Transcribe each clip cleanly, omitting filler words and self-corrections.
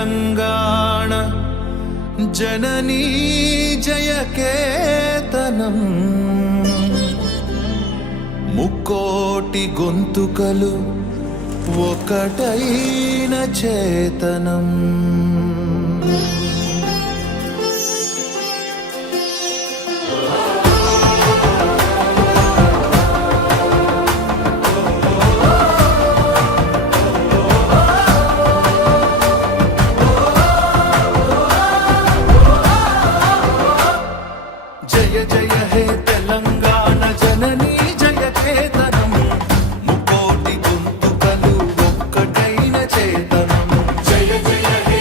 తెలంగాణ జననీ జయకేతనం ముక్కోటి గొంతుకలు ఒకటైన చేతనం. జయ జయ హే తెలంగాణ జననీ జయ చేతనం ముకోటి గొంతుకలు ఒక్కటైన చేతనం. జయ జయ హే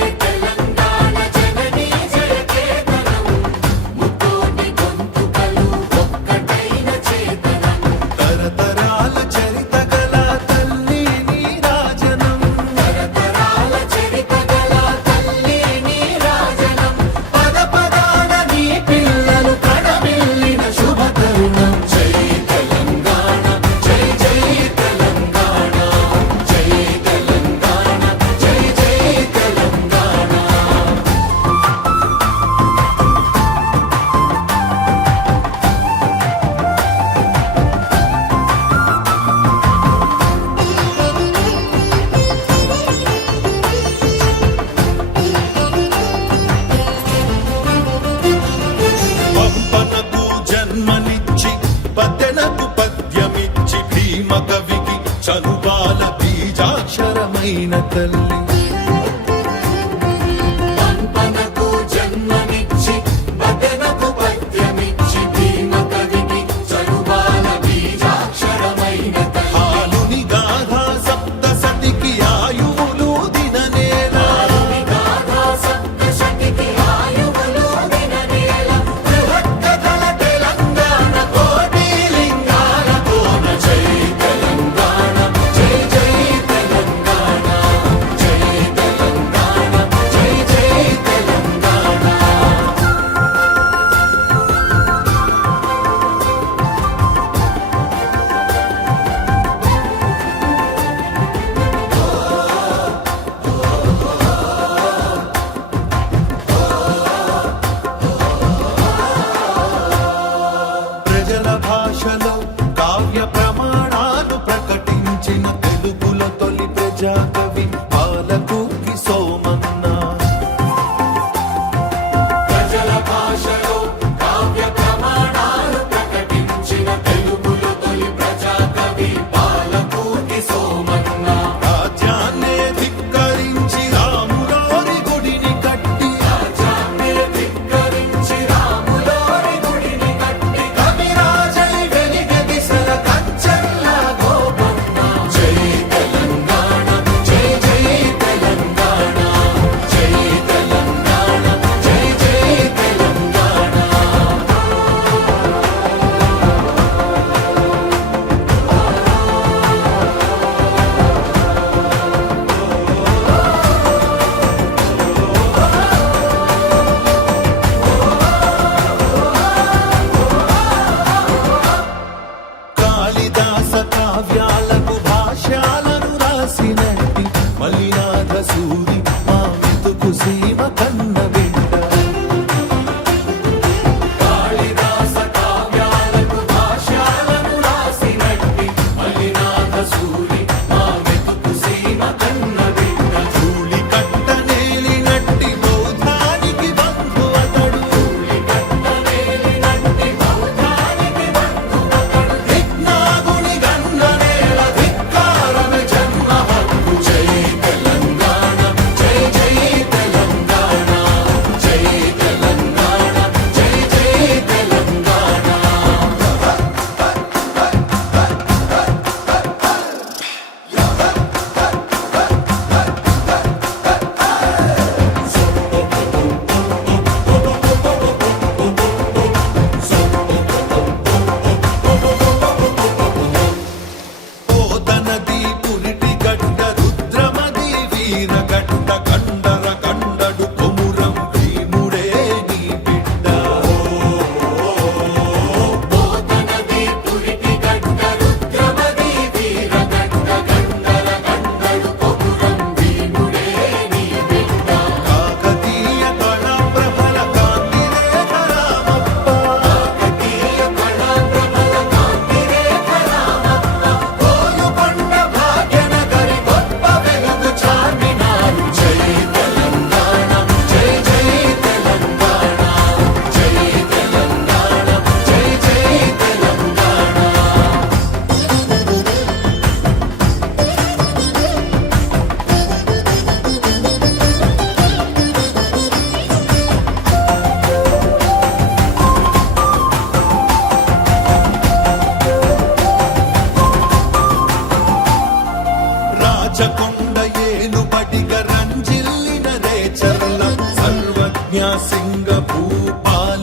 సింగభూపాలుని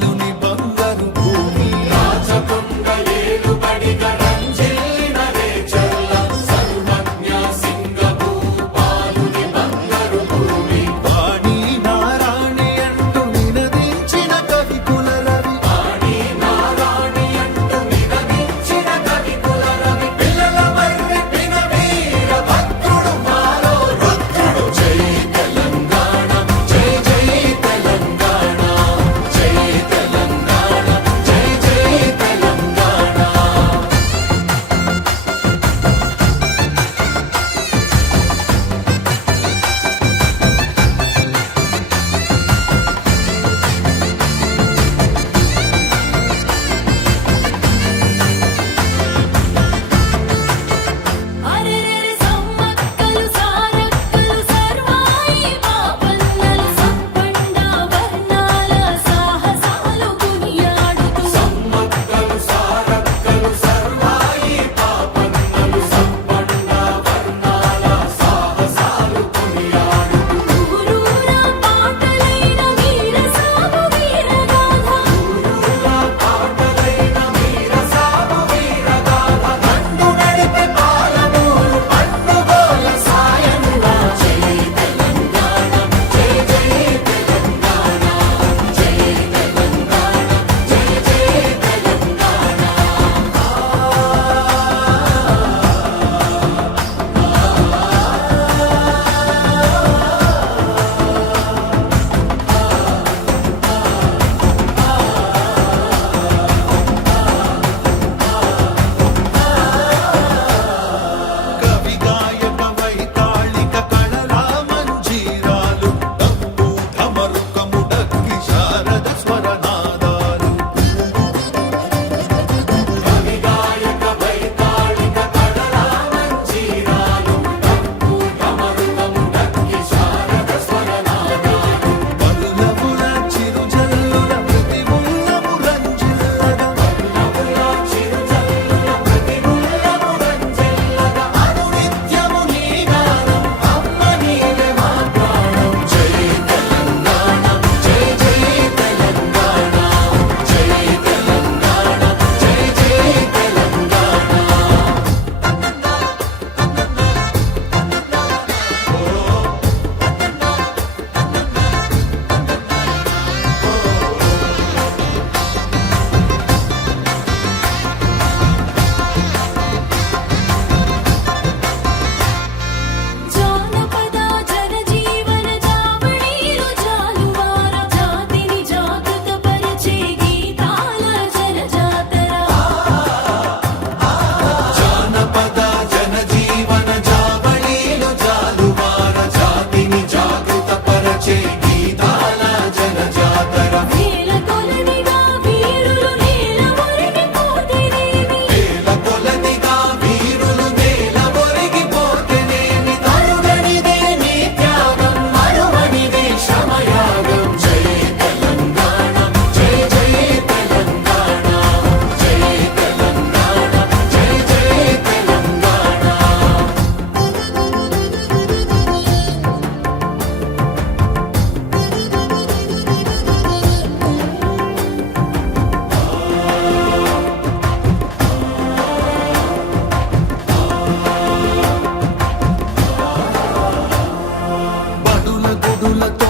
బంగారు భూమి రాచకొండ ఏలుబడిగా రంజిల్లిన రేచల్ల సర్వజ్ఞ సింగభూపాలుని బంగారు భూమి వాణి నారాణి అంటూ నినదించిన కవికుల రవి వాణి నారాణి అంటూ నినదించిన కవికుల రవి పిల్లల మర్రి పిన వీర భద్రుడు మాలో రుద్రుడు జై తెలంగాణ జై జై తెలంగాణ జై తెలంగాణ జై జై తెలంగాణ అరెరెరె సమ్మక్కలు సారక్కలు సర్వాయి పాపన్నలు సంపండ వర్ణాల సాహసాలు కొనియాడుతూ సమ్మక్కలు సారక్కలు సర్వాయి పాపన్నలు సంపన్న వర్ణాల సాహసాలు కొనియాడుతూ ఊరూరా పాటలైన వీరసాము వీరగాథ ఊరూరా పాటలైన వీరసాము వీరగాథ దండు నడిపే పాలమూరు పండుగోల సాయముగా జై తెలంగాణ జై జై తెలంగాణ జై తెలంగాణ జై జై తెలంగాణ కవి గాయక వైతాళిక కళలా మంజీరాలు డప్పు ఢమరుకము డక్కి శారద స్వరనాదాలు కవి గాయక వైతాళిక కళలా మంజీరాలు డప్పు ఢమరుకము డక్కి శారద స్వరనాదాలు పల్లవుల చిరుజల్లుల ప్రతిముల్లము రంజిల్లగా పల్లవుల చిరుజల్లుల ప్రతిముల్లము రంజిల్లగా అనునిత్యము నీ గానం అమ్మ నీవే మా ప్రాణం జై తెలంగాణ జై జై తెలంగాణ జై తెలంగాణ జై జై తెలంగాణ జానపద జనజీవన జావళీలు జాలువార జాతిని జాగృతపరిచే గీతాల జనజాతర జానపద జనజీవన జావళీలు జాలువార జాతిని జాగృతపరచే గీతాల జనజాతర వేల కొలదిగా వీరులు నేల ఒరిగిపోతేనేమి వేల కొలదిగా వీరులు నేల ఒరిగిపోతేనేమి తరుగనిదే నీ త్యాగం మరువనిదే శ్రమయాగం జై తెలంగాణ జై జై తెలంగాణ జై తెలంగాణ జై జై తెలంగాణ బడుల గుడులతో